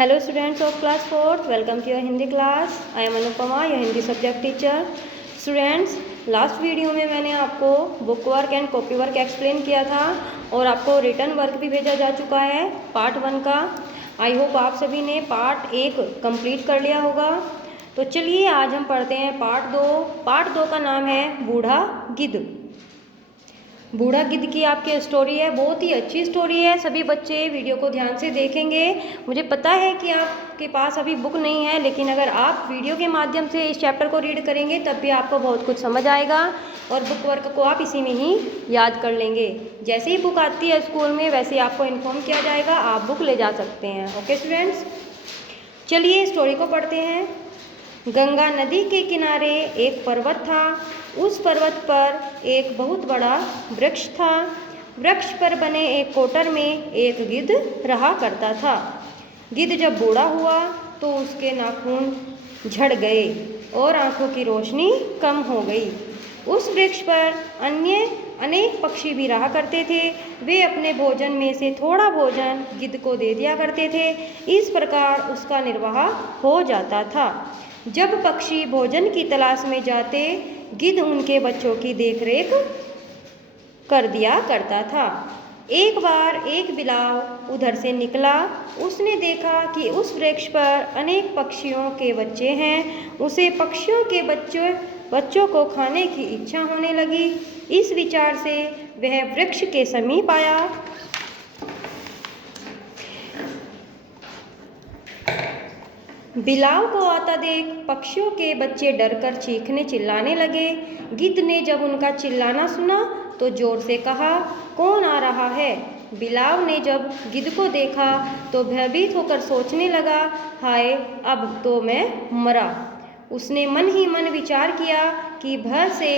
Hello students of class 4th, welcome to your Hindi class. I am Anupama, your Hindi subject teacher. Students, last video में मैंने आपको book work and copy work explain किया था और आपको written work भी भेजा जा चुका है पार्ट 1 का। आई होप आप सभी ने पार्ट 1 कंप्लीट कर लिया होगा। तो चलिए आज हम पढ़ते हैं पार्ट 2। पार्ट 2 का नाम है बूढ़ा गिद्ध। बूढ़ा गिद्ध की आपकी स्टोरी है, बहुत ही अच्छी स्टोरी है। सभी बच्चे वीडियो को ध्यान से देखेंगे। मुझे पता है कि आपके पास अभी बुक नहीं है, लेकिन अगर आप वीडियो के माध्यम से इस चैप्टर को रीड करेंगे तब भी आपको बहुत कुछ समझ आएगा और बुक वर्क को आप इसी में ही याद कर लेंगे। जैसे ही बुक आती है स्कूल में वैसे ही आपको इन्फॉर्म किया जाएगा, आप बुक ले जा सकते हैं। ओके स्टूडेंट्स, चलिए स्टोरी को पढ़ते हैं। गंगा नदी के किनारे एक पर्वत था। उस पर्वत पर एक बहुत बड़ा वृक्ष था। वृक्ष पर बने एक कोटर में एक गिद्ध रहा करता था। गिद्ध जब बूढ़ा हुआ तो उसके नाखून झड़ गए और आंखों की रोशनी कम हो गई। उस वृक्ष पर अन्य अनेक पक्षी भी रहा करते थे। वे अपने भोजन में से थोड़ा भोजन गिद्ध को दे दिया करते थे। इस प्रकार उसका निर्वाह हो जाता था। जब पक्षी भोजन की तलाश में जाते, गिद्ध उनके बच्चों की देखरेख कर दिया करता था। एक बार एक बिलाव उधर से निकला। उसने देखा कि उस वृक्ष पर अनेक पक्षियों के बच्चे हैं। उसे पक्षियों के बच्चों को खाने की इच्छा होने लगी। इस विचार से वह वृक्ष के समीप आया। बिलाव को आता देख पक्षियों के बच्चे डरकर चीखने चिल्लाने लगे। गिद्ध ने जब उनका चिल्लाना सुना तो जोर से कहा, कौन आ रहा है? बिलाव ने जब गिद्ध को देखा तो भयभीत होकर सोचने लगा, हाय, अब तो मैं मरा। उसने मन ही मन विचार किया कि भय से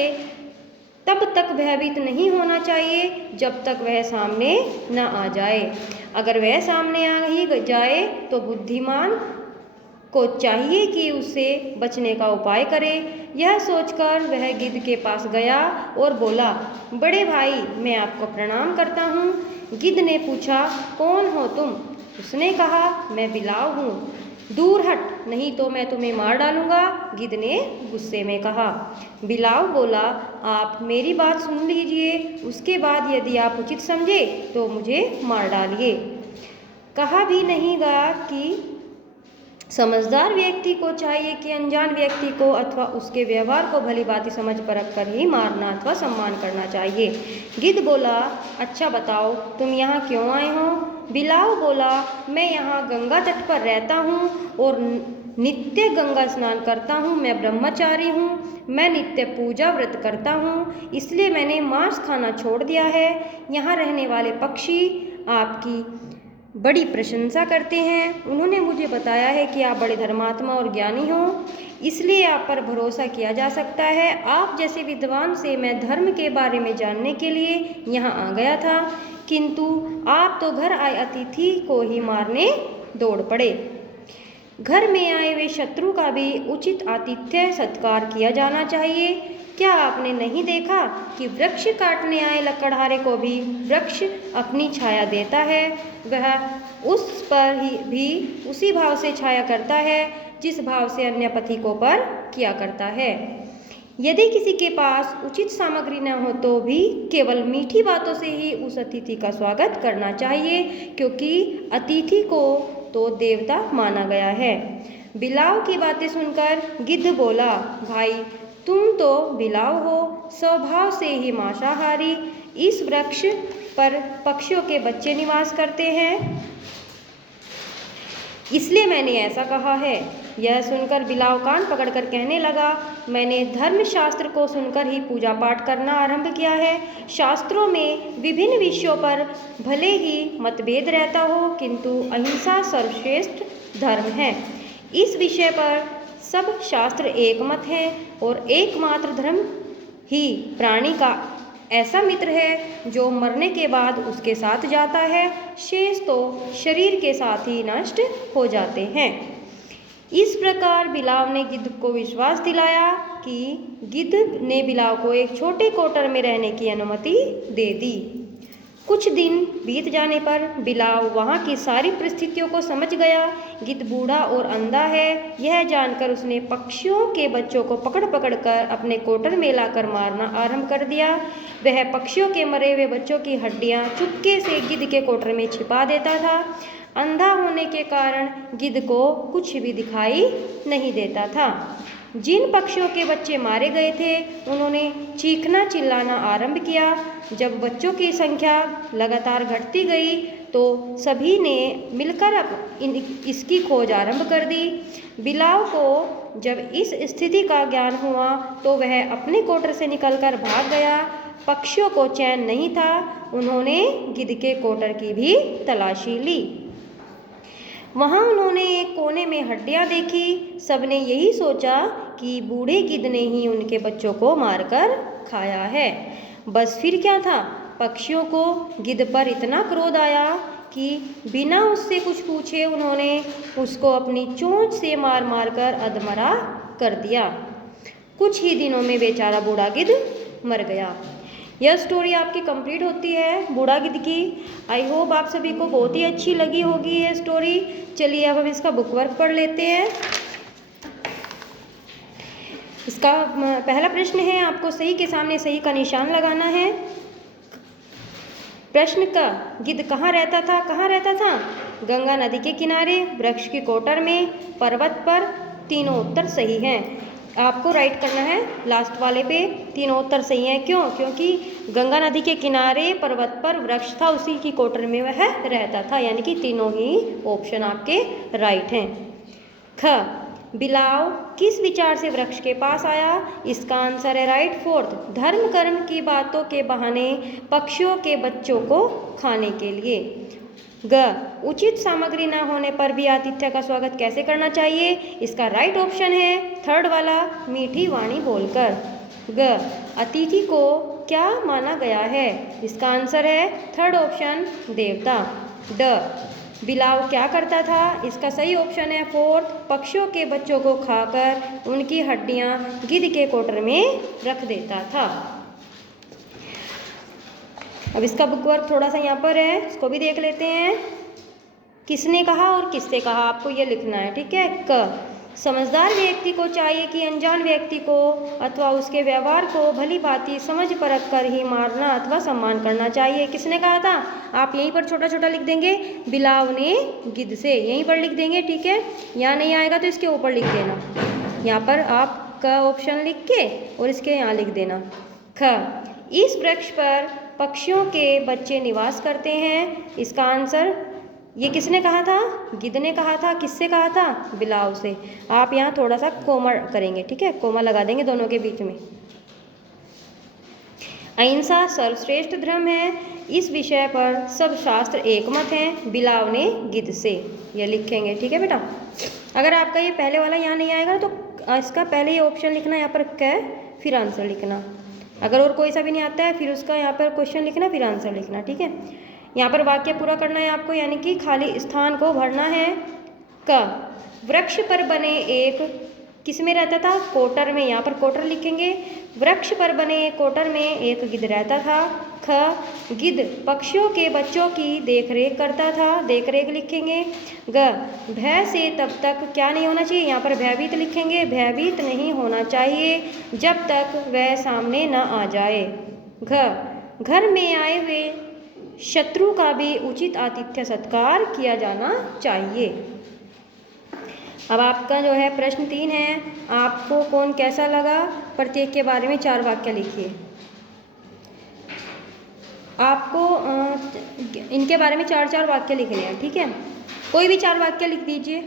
तब तक भयभीत नहीं होना चाहिए जब तक वह सामने न आ जाए। अगर वह सामने आ ही जाए तो बुद्धिमान को चाहिए कि उससे बचने का उपाय करे। यह सोचकर वह गिद्ध के पास गया और बोला, बड़े भाई, मैं आपको प्रणाम करता हूँ। गिद्ध ने पूछा, कौन हो तुम? उसने कहा, मैं बिलाव हूँ। दूर हट, नहीं तो मैं तुम्हें मार डालूंगा, गिद्ध ने गुस्से में कहा। बिलाव बोला, आप मेरी बात सुन लीजिए, उसके बाद यदि आप उचित समझे तो मुझे मार डालिए। कहा भी नहीं गया कि समझदार व्यक्ति को चाहिए कि अनजान व्यक्ति को अथवा उसके व्यवहार को भली भांति समझ परख कर ही मारना अथवा सम्मान करना चाहिए। गिद्ध बोला, अच्छा बताओ, तुम यहाँ क्यों आए हो? बिलाव बोला, मैं यहाँ गंगा तट पर रहता हूँ और नित्य गंगा स्नान करता हूँ। मैं ब्रह्मचारी हूँ। मैं नित्य पूजा व्रत करता हूँ, इसलिए मैंने मांस खाना छोड़ दिया है। यहाँ रहने वाले पक्षी आपकी बड़ी प्रशंसा करते हैं। उन्होंने मुझे बताया है कि आप बड़े धर्मात्मा और ज्ञानी हो, इसलिए आप पर भरोसा किया जा सकता है। आप जैसे विद्वान से मैं धर्म के बारे में जानने के लिए यहाँ आ गया था, किंतु आप तो घर आए अतिथि को ही मारने दौड़ पड़े। घर में आए हुए शत्रु का भी उचित आतिथ्य सत्कार किया जाना चाहिए। क्या आपने नहीं देखा कि वृक्ष काटने आए लकड़हारे को भी वृक्ष अपनी छाया देता है? वह उस पर ही भी उसी भाव से छाया करता है जिस भाव से अन्य पथिकों पर किया करता है। यदि किसी के पास उचित सामग्री न हो तो भी केवल मीठी बातों से ही उस अतिथि का स्वागत करना चाहिए, क्योंकि अतिथि को तो देवता माना गया है। बिलाव की बातें सुनकर गिद्ध बोला, भाई, तुम तो बिलाव हो, स्वभाव से ही मांसाहारी। इस वृक्ष पर पक्षियों के बच्चे निवास करते हैं, इसलिए मैंने ऐसा कहा है। यह सुनकर बिलाव कान पकड़कर कहने लगा, मैंने धर्मशास्त्र को सुनकर ही पूजा पाठ करना आरंभ किया है। शास्त्रों में विभिन्न विषयों पर भले ही मतभेद रहता हो, किंतु अहिंसा सर्वश्रेष्ठ धर्म है। इस विषय पर सब शास्त्र एकमत हैं और एकमात्र धर्म ही प्राणी का ऐसा मित्र है जो मरने के बाद उसके साथ जाता है, शेष तो शरीर के साथ ही नष्ट हो जाते हैं। इस प्रकार बिलाव ने गिद्ध को विश्वास दिलाया कि गिद्ध ने बिलाव को एक छोटे कोटर में रहने की अनुमति दे दी। कुछ दिन बीत जाने पर बिलाव वहाँ की सारी परिस्थितियों को समझ गया। गिद्ध बूढ़ा और अंधा है, यह जानकर उसने पक्षियों के बच्चों को पकड़ पकड़ कर अपने कोटर में लाकर मारना आरंभ कर दिया। वह पक्षियों के मरे हुए बच्चों की हड्डियाँ चुपके से गिद्ध के कोटर में छिपा देता था। अंधा होने के कारण गिद्ध को कुछ भी दिखाई नहीं देता था। जिन पक्षियों के बच्चे मारे गए थे उन्होंने चीखना चिल्लाना आरंभ किया। जब बच्चों की संख्या लगातार घटती गई तो सभी ने मिलकर इसकी खोज आरंभ कर दी। बिलाव को जब इस स्थिति का ज्ञान हुआ तो वह अपने कोटर से निकलकर भाग गया। पक्षियों को चैन नहीं था, उन्होंने गिद्ध के कोटर की भी तलाशी ली। वहाँ उन्होंने एक कोने में हड्डियाँ देखी। सबने यही सोचा कि बूढ़े गिद्ध ने ही उनके बच्चों को मारकर खाया है। बस फिर क्या था, पक्षियों को गिद्ध पर इतना क्रोध आया कि बिना उससे कुछ पूछे उन्होंने उसको अपनी चोंच से मार मार कर अधमरा कर दिया। कुछ ही दिनों में बेचारा बूढ़ा गिद्ध मर गया। यह स्टोरी आपकी कंप्लीट होती है बूढ़ा गिद्ध की। आई होप आप सभी को बहुत ही अच्छी लगी होगी ये स्टोरी। चलिए अब हम इसका बुक वर्क पढ़ लेते हैं। इसका पहला प्रश्न है, आपको सही के सामने सही का निशान लगाना है। प्रश्न का, गिद्ध कहाँ रहता था? कहाँ रहता था? गंगा नदी के किनारे, वृक्ष की कोटर में, पर्वत पर। तीनों उत्तर सही हैं। आपको राइट करना है लास्ट वाले पे। तीनों उत्तर सही हैं। क्यों? क्योंकि गंगा नदी के किनारे, पर्वत पर वृक्ष था, उसी की कोटर में वह रहता था, यानी कि तीनों ही ऑप्शन आपके राइट हैं। ख, बिलाव किस विचार से वृक्ष के पास आया? इसका आंसर है राइट फोर्थ, धर्म कर्म की बातों के बहाने पक्षियों के बच्चों को खाने के लिए। ग, उचित सामग्री न होने पर भी आतिथ्य का स्वागत कैसे करना चाहिए? इसका राइट ऑप्शन है थर्ड वाला, मीठी वाणी बोलकर। ग, अतिथि को क्या माना गया है? इसका आंसर है थर्ड ऑप्शन, देवता। ड, बिलाव क्या करता था? इसका सही ऑप्शन है फोर्थ, पक्षियों के बच्चों को खाकर उनकी हड्डियां गिद्ध के कोटर में रख देता था। अब इसका बुक वर्क थोड़ा सा यहाँ पर है, इसको भी देख लेते हैं। किसने कहा और किससे कहा, आपको ये लिखना है, ठीक है। क, समझदार व्यक्ति को चाहिए कि अनजान व्यक्ति को अथवा उसके व्यवहार को भली भांति समझ परख कर ही मारना अथवा सम्मान करना चाहिए। किसने कहा था? आप यहीं पर छोटा छोटा लिख देंगे, बिलाव ने गिद्ध से, यहीं पर लिख देंगे, ठीक है। यहाँ नहीं आएगा तो इसके ऊपर लिख देना, यहाँ पर आप का ऑप्शन लिख के और इसके यहाँ लिख देना। ख, इस वृक्ष पर पक्षियों के बच्चे निवास करते हैं। इसका आंसर, ये किसने कहा था? गिद्ध ने कहा था। किससे कहा था? बिलाव से। आप यहाँ थोड़ा सा कोमा करेंगे, ठीक है, कोमा लगा देंगे दोनों के बीच में। अहिंसा सर्वश्रेष्ठ धर्म है, इस विषय पर सब शास्त्र एकमत हैं। बिलाव ने गिद्ध से, ये लिखेंगे, ठीक है बेटा। अगर आपका ये पहले वाला यहाँ नहीं आएगा तो इसका पहले ये ऑप्शन लिखना, यहाँ पर क, फिर आंसर लिखना। अगर और कोई सा भी नहीं आता है फिर उसका यहाँ पर क्वेश्चन लिखना, फिर आंसर लिखना, ठीक है। यहाँ पर वाक्य पूरा करना है आपको, यानी कि खाली स्थान को भरना है। क, वृक्ष पर बने एक, किस में रहता था? कोटर में, यहाँ पर कोटर लिखेंगे। वृक्ष पर बने एक कोटर में एक गिद्ध रहता था। ख, गिद्ध पक्षियों के बच्चों की देखरेख करता था, देखरेख लिखेंगे। ग, भय से तब तक क्या नहीं होना चाहिए? यहाँ पर भयभीत लिखेंगे, भयभीत नहीं होना चाहिए जब तक वह सामने न आ जाए। घ, घर में आए हुए शत्रु का भी उचित आतिथ्य सत्कार किया जाना चाहिए। अब आपका जो है प्रश्न 3 है, आपको कौन कैसा लगा? प्रत्येक के बारे में 4 वाक्य लिखिए। आपको इनके बारे में 4-4 वाक्य लिखने हैं, ठीक है। कोई भी 4 वाक्य लिख दीजिए।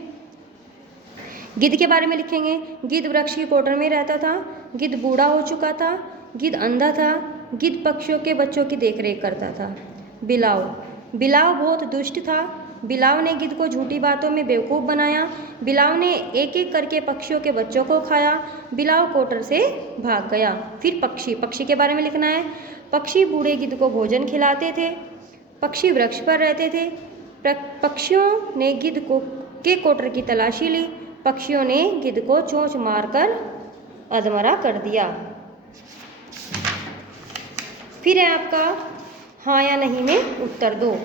गिद्ध के बारे में लिखेंगे, गिद्ध वृक्ष की कोटर में रहता था, गिद्ध बूढ़ा हो चुका था, गिद्ध अंधा था, गिद्ध पक्षियों के बच्चों की देखरेख करता था। बिलाव, बिलाव बहुत दुष्ट था। बिलाव ने गिद्ध को झूठी बातों में बेवकूफ़ बनाया। बिलाव ने एक एक करके पक्षियों के बच्चों को खाया। बिलाव कोटर से भाग गया। फिर पक्षी, पक्षी के बारे में लिखना है। पक्षी बूढ़े गिद्ध को भोजन खिलाते थे। पक्षी वृक्ष पर रहते थे। पक्षियों ने गिद्ध के कोटर की तलाशी ली। पक्षियों ने गिद्ध को चोंच मारकर अधमरा कर दिया। फिर है आपका हाँ या नहीं में उत्तर दो।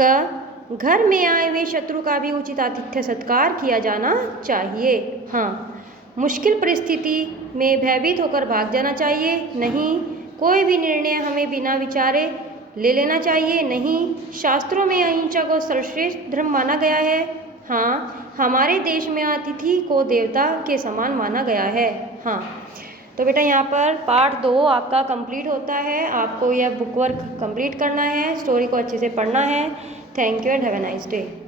क, घर में आए हुए शत्रु का भी उचित आतिथ्य सत्कार किया जाना चाहिए। हाँ। मुश्किल परिस्थिति में भयभीत होकर भाग जाना चाहिए। नहीं। कोई भी निर्णय हमें बिना विचारे ले लेना चाहिए। नहीं। शास्त्रों में अहिंसा को सर्वश्रेष्ठ धर्म माना गया है। हाँ। हमारे देश में अतिथि को देवता के समान माना गया है। हाँ। तो बेटा यहाँ पर पार्ट 2 आपका कंप्लीट होता है। आपको यह बुक वर्क कंप्लीट करना है, स्टोरी को अच्छे से पढ़ना है। Thank you and have a nice day.